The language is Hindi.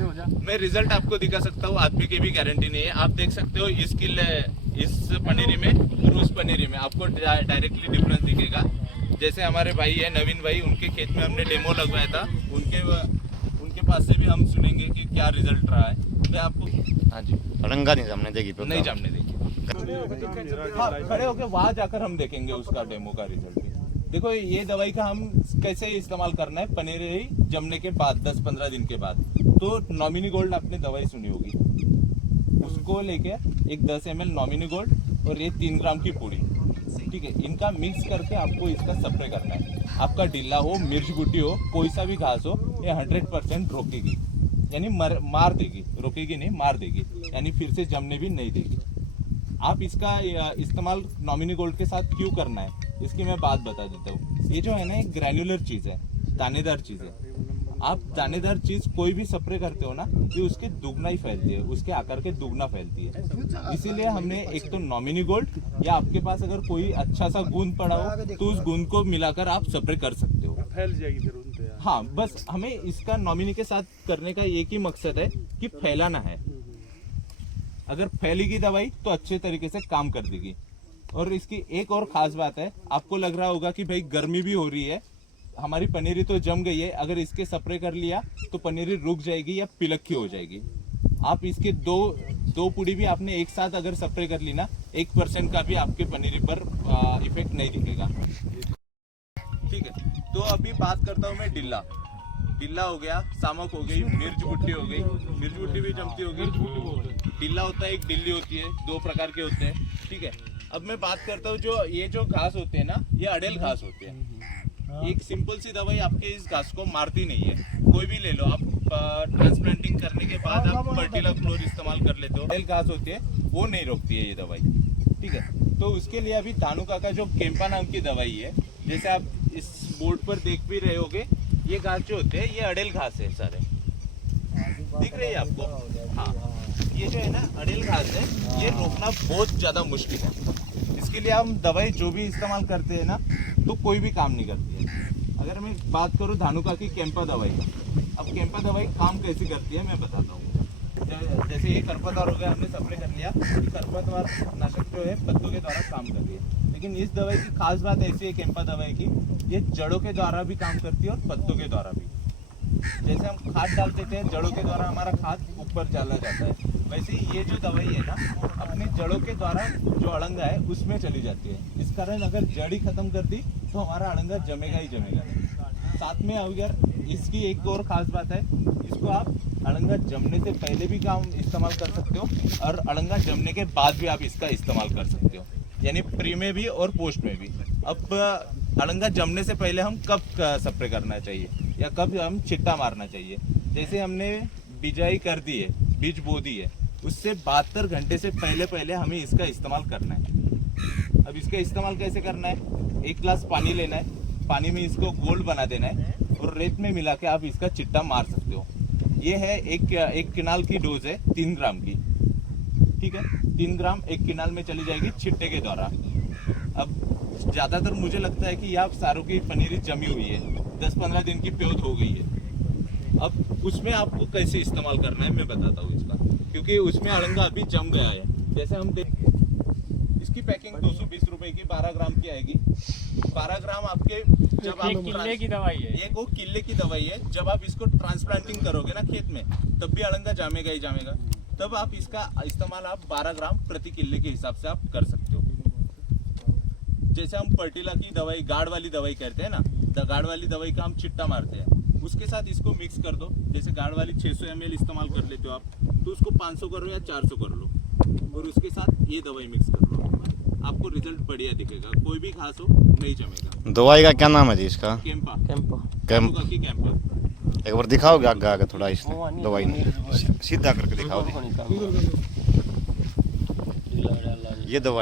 मैं रिजल्ट आपको दिखा सकता हूँ, आदमी की भी गारंटी नहीं है। आप देख सकते हो इस पनीरी में और उस पनीरी में आपको डायरेक्टली डिफरेंस दिखेगा। जैसे हमारे भाई है नवीन भाई, उनके खेत में हमने डेमो लगवाया था, उनके पास से भी हम सुनेंगे कि क्या रिजल्ट रहा है। तो आपको हाँ जी रंगा नहीं जमने देगी, नहीं जमने देगी। हाँ, खड़े होके वहां जाकर हम देखेंगे उसका डेमो का रिजल्ट भी। देखो ये दवाई का हम कैसे इस्तेमाल करना है, पनीर ही जमने के बाद 10-15 दिन के बाद। तो नॉमिनी गोल्ड आपने दवाई सुनी होगी, उसको लेके एक 10 ml नॉमिनी गोल्ड और ये 3 ग्राम की पूरी, ठीक है, इनका मिक्स करके आपको इसका स्प्रे करना है। आपका डिल्ला हो, मिर्च बूटी हो, कोई सा भी घास हो, ये 100% रोकेगी, यानी मार देगी, रोकेगी नहीं मार देगी, यानी फिर से जमने भी नहीं देगी। आप इसका इस्तेमाल नॉमिनी गोल्ड के साथ क्यों करना है, इसकी मैं बात बता देता हूँ। ये जो है ना एक ग्रैन्युलर चीज है, दानेदार चीज है। आप दानेदार चीज कोई भी स्प्रे करते हो ना, ये उसके दुगना ही फैलती है, उसके आकार के दुगना फैलती है। इसीलिए हमने एक तो नॉमिनी गोल्ड, या आपके पास अगर कोई अच्छा सा गूंद पड़ा हो तो उस गूंद को मिलाकर आप स्प्रे कर सकते हो, फैल जाएगी फिर उनसे। हाँ, बस हमें इसका नॉमिनी के साथ करने का एक ही मकसद है कि फैलाना है। अगर फैलेगी दवाई तो अच्छे तरीके से काम कर देगी। और इसकी एक और खास बात है, आपको लग रहा होगा कि भाई गर्मी भी हो रही है, हमारी पनीरी तो जम गई है, अगर इसके स्प्रे कर लिया तो पनीरी रुक जाएगी या पिलक्की हो जाएगी। आप इसके दो पुड़ी भी आपने एक साथ अगर स्प्रे कर ली ना, 1% का भी आपके पनीरी पर इफेक्ट नहीं दिखेगा, ठीक है। तो अभी बात करता हूँ मैं डिल्ला हो गया, सामक हो गई, मिर्च बुट्टी हो गई, मिर्च बुट्टी भी जमती होगी। डिल्ला होता है, एक डिल्ली होती है, 2 प्रकार के होते हैं, ठीक है। अब मैं बात करता हूँ ये जो घास होते हैं ना, ये अडेल घास होते हैं। एक सिंपल सी दवाई आपके इस घास को मारती नहीं है, कोई भी ले लो आप। ट्रांसप्लांटिंग करने के बाद आप फर्टिला क्लोर इस्तेमाल कर लेते हो, अडेल घास होती है, वो नहीं रोकती है ये दवाई, ठीक है। तो उसके लिए अभी धानुका का जो केम्पा नाम की दवाई है, जैसे आप इस बोर्ड पर देख भी रहे होगे, ये घास जो होते हैं ये अडेल घास है सारे, दिख रही है आपको? हाँ, ये जो है ना अडेल घास है, ये रोकना बहुत ज्यादा मुश्किल है। इसके लिए हम दवाई जो भी इस्तेमाल करते हैं ना, तो कोई भी काम नहीं करती है। अगर मैं बात करूँ धानुका की केम्पा दवाई, अब केम्पा दवाई काम कैसी करती है मैं बताता हूँ। जैसे ये खरपतवार हो गया, हमने स्प्रे कर लिया, खरपतवार नाशक जो है पत्तों के द्वारा काम कर रही है। लेकिन इस दवाई की खास बात ऐसी है केम्पा दवाई की, ये जड़ों के द्वारा भी काम करती है और पत्तों के द्वारा भी। जैसे हम खाद डाल देते हैं, जड़ों के द्वारा हमारा खाद ऊपर चला जाता है, वैसे ही ये जो दवाई है ना, अपनी जड़ों के द्वारा जो अड़ंगा है उसमें चली जाती है। इस कारण अगर जड़ ही खत्म कर दी तो हमारा अड़ंगा जमेगा ही जमेगा। साथ में अगर इसकी एक और खास बात है, इसको आप अड़ंगा जमने से पहले भी काम इस्तेमाल कर सकते हो और अड़ंगा जमने के बाद भी आप इसका इस्तेमाल कर सकते हो, यानी प्री में भी और पोस्ट में भी। अब अड़ंगा जमने से पहले हम कब स्प्रे करना चाहिए या कब हम छिट्टा मारना चाहिए? जैसे हमने बिजाई कर दी है, बीज बो दी है, उससे 72 घंटे से पहले हमें इसका इस्तेमाल करना है। अब इसका इस्तेमाल कैसे करना है? 1 गिलास पानी लेना है, पानी में इसको गोल्ड बना देना है और रेत में मिला के आप इसका चिट्टा मार सकते हो। ये है एक किनाल की डोज है 3 ग्राम की, ठीक है। 3 ग्राम 1 किनाल में चली जाएगी छिट्टे के द्वारा। अब ज्यादातर मुझे लगता है कि आप सारों की पनीरी जमी हुई है, 10-15 दिन की प्योद हो गई है। अब उसमें आपको कैसे इस्तेमाल करना है मैं बताता हूँ इसका, क्योंकि उसमें अड़ंगा अभी जम गया है। जैसे हम इसकी पैकिंग 220 रुपए की 12 ग्राम की आएगी। 12 ग्राम आपके जब आप किले की दवाई है, एक वो किले की दवाई है। जब आप इसको ट्रांसप्लांटिंग करोगे ना खेत में, तब भी अड़ंगा जामेगा ही जामेगा। तब आप इसका इस्तेमाल आप 12 ग्राम प्रति किले के हिसाब से आप कर सकते हो। जैसे हम फर्टिला की दवाई, गाढ़ वाली दवाई कहते हैं ना, तो गाढ़ वाली दवाई का हम छिट्टा मारते हैं, उसके साथ इसको मिक्स कर दो। जैसे गाढ़ वाली 600 ml इस्तेमाल कर लेते हो आप, तो उसको 500 करो या 400 कर लो और उसके साथ ये दवाई मिक्स कर लो, आपको रिजल्ट बढ़िया दिखेगा। कोई भी घास हो नहीं जमेगा। दवाई का क्या नाम है जी इसका? केम्पा की केम्पा। एक बार दिखाओगे आगे थोड़ा इस दवाई सीधा करके दिखाओ। ये दवाई